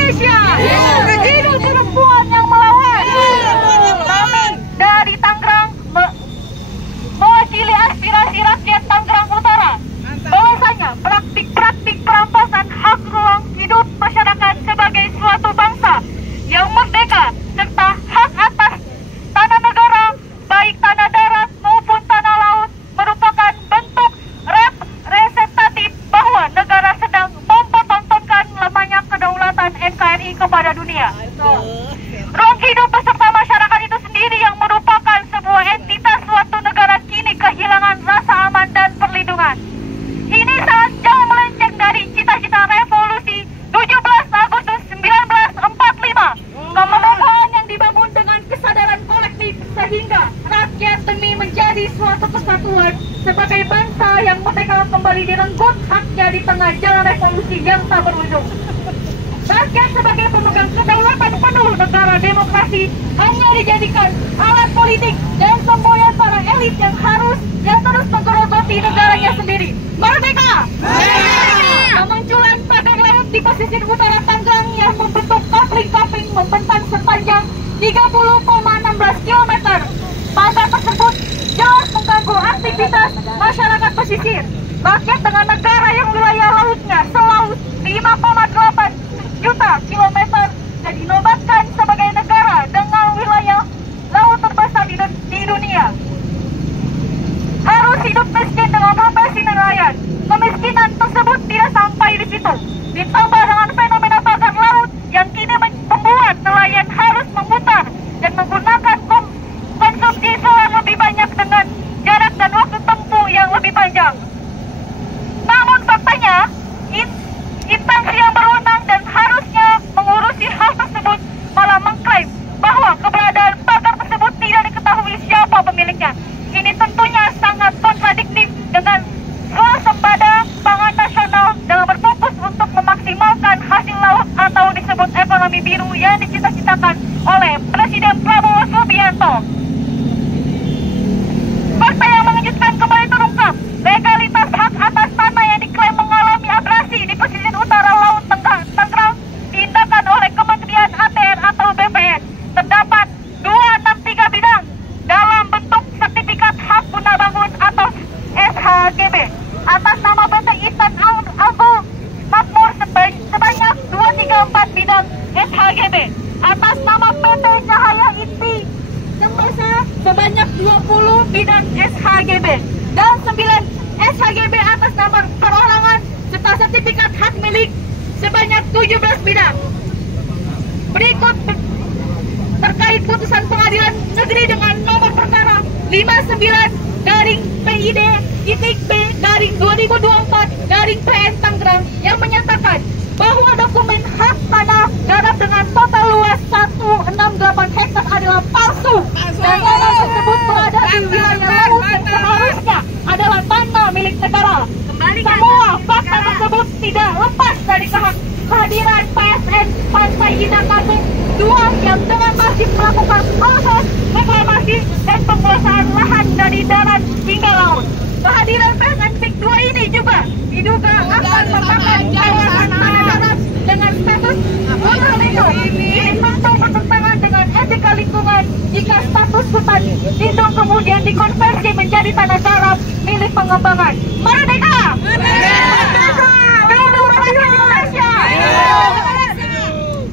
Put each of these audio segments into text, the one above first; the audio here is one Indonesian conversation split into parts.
Indonesia. Hidup perempuan yang melawan. Kami dari Tangerang mewakili aspirasi rakyat Tangerang Utara. Bahwasanya praktik-praktik perampasan hak ruang hidup masyarakat sebagai suatu bangsa yang merdeka serta hak atas tanah negara, baik tanah darat maupun tanah laut, merupakan bentuk representatif bahwa negara sedang mempertontonkan lemahnya kedaulatan NKRI kepada dunia. Ruang hidup beserta masyarakat itu sendiri yang merupakan sebuah entitas suatu negara kini kehilangan rasa aman dan perlindungan. Ini sangat jauh melenceng dari cita-cita revolusi 17 Agustus 1945. Kemerdekaan yang dibangun dengan kesadaran kolektif sehingga rakyat demi menjadi suatu kesatuan sebagai bangsa yang merdeka kembali direnggut haknya di tengah jalan revolusi yang tak berujung. Rakyat sebagai pemegang kedaulatan penuh negara demokrasi hanya dijadikan alat politik dan semboyan para elit yang terus menggerogoti negaranya sendiri. Merdeka! Kemunculan pagar laut di pesisir utara Tangerang yang membentuk kapling-kapling membentang sepanjang 30,16 km. Pagar tersebut jelas mengganggu aktivitas masyarakat pesisir. Rakyat dengan negara yang wilayah lautnya selaut 5,8 juta kilometer dan dinobatkan sebagai negara dengan wilayah laut terbesar di dunia. Harus hidup miskin dengan profesi nelayan. Kemiskinan tersebut tidak sampai di situ. Ditambah dengan fenomena pagar laut yang kini membuat nelayan harus memutar dan menggunakan konsumsi selang lebih banyak dengan jarak dan waktu tempuh yang lebih panjang. Namun faktanya, instansi yang berwenang dan harusnya mengurusi hal tersebut malah mengklaim bahwa keberadaan pagar tersebut tidak diketahui siapa pemiliknya. Ini tentunya sangat kontradiktif dengan swasembada pangan nasional dalam berfokus untuk memaksimalkan hasil laut atau disebut ekonomi biru yang dicita-citakan oleh Presiden Prabowo Subianto. Fakta yang mengejutkan kembali terungkap. Legalitas hak atas tanah yang diklaim mengalami abrasi di pesisir utara Laut Tangerang diindahkan oleh Kementerian ATR atau BPN. Terdapat 263 bidang dalam bentuk sertifikat hak guna bangun atau SHGB atas nama PT Intan Algo Makmur sebanyak 234 bidang SHGB atas nama PT Cahaya Inti Sembasa sebanyak 20 bidang SHGB dan 9 SHGB atas nama perorangan serta sertifikat hak milik sebanyak 17 bidang. Berikut terkait putusan pengadilan negeri dengan nomor perkara 59-PID-B-2024-PN Tangerang yang menyatakan bahwa dokumen hak tanah garap dengan total luas 168 hektar adalah palsu dan tanah tersebut berada di wilayah laut yang seharusnya adalah tanah milik negara. Semua fakta tersebut tidak lepas dari kehadiran PSN Pantai Indah Kapuk 2 yang dengan masif melakukan proses reklamasi dan penguasaan lahan dari darat hingga laut. Kehadiran PSN PIK 2 ini juga diduga akan merupakan kawasan tanah darat dengan status hutan lindung. Ini tentu bertentangan dengan etika lingkungan jika status hutan lindung kemudian dikonversi menjadi tanah garap milik pengembangan. Merdeka! Merdeka! Indonesia!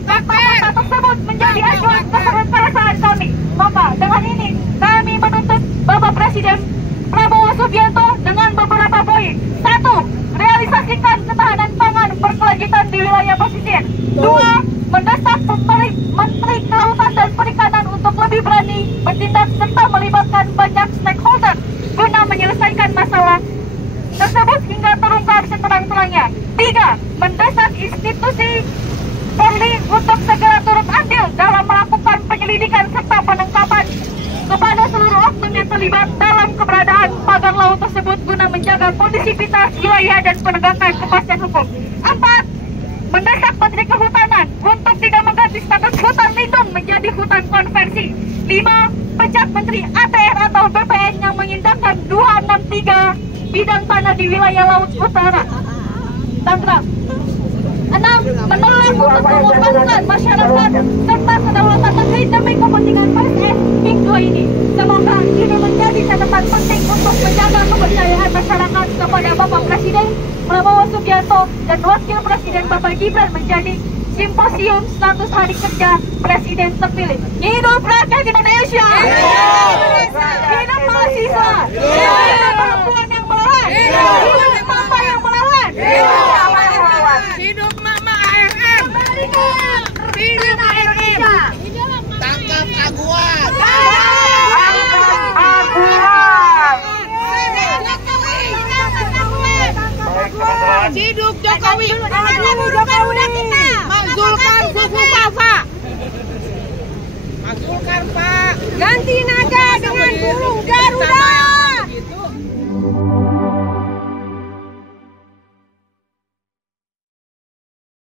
Fakta tersebut menjadi acuan keserakahan kami. Maka dengan ini kami menuntut Bapak Presiden Prabowo Subianto dengan beberapa poin. 1. Realisasikan ketahanan pangan berkelanjutan di wilayah pesisir. 2. Mendesak Menteri Kelautan dan Perikanan untuk lebih berani bertindak serta melibatkan banyak stakeholder guna menyelesaikan masalah tersebut hingga terungkap seterang-terangnya. 3. Mendesak institusi Polri untuk segera turut andil dalam melakukan penyelidikan serta penangkapan kepada seluruh oknum yang terlibat dalam keberadaan pagar laut tersebut guna menjaga kondisivitas wilayah dan penegakan kepastian hukum. 4. Mendesak Menteri Kehutanan untuk tidak mengganti status hutan lindung menjadi hutan konversi. 5. Pecat Menteri ATR atau BPN yang mengindahkan 263 bidang tanah di wilayah Laut Utara Tangerang. 6. Menolak untuk mengorbankan mahasiswa ini. Semoga ini menjadi catatan penting untuk menjaga kepercayaan masyarakat kepada Bapak Presiden Prabowo Subianto dan Wakil Presiden Bapak Gibran menjadi Simposium Status Hari Kerja Presiden Terpilih. Hidup rakyat Indonesia! Hidup mahasiswa! Hidup perempuan yang melawan! Hidup mama yang melawan! Hidup Mama ARM! Hidup ARM! Tangkap Aguan! Hidup Jokowi! Makzulkan suku Pak! Makzulkan Pak! Ganti nada dengan burung Garuda!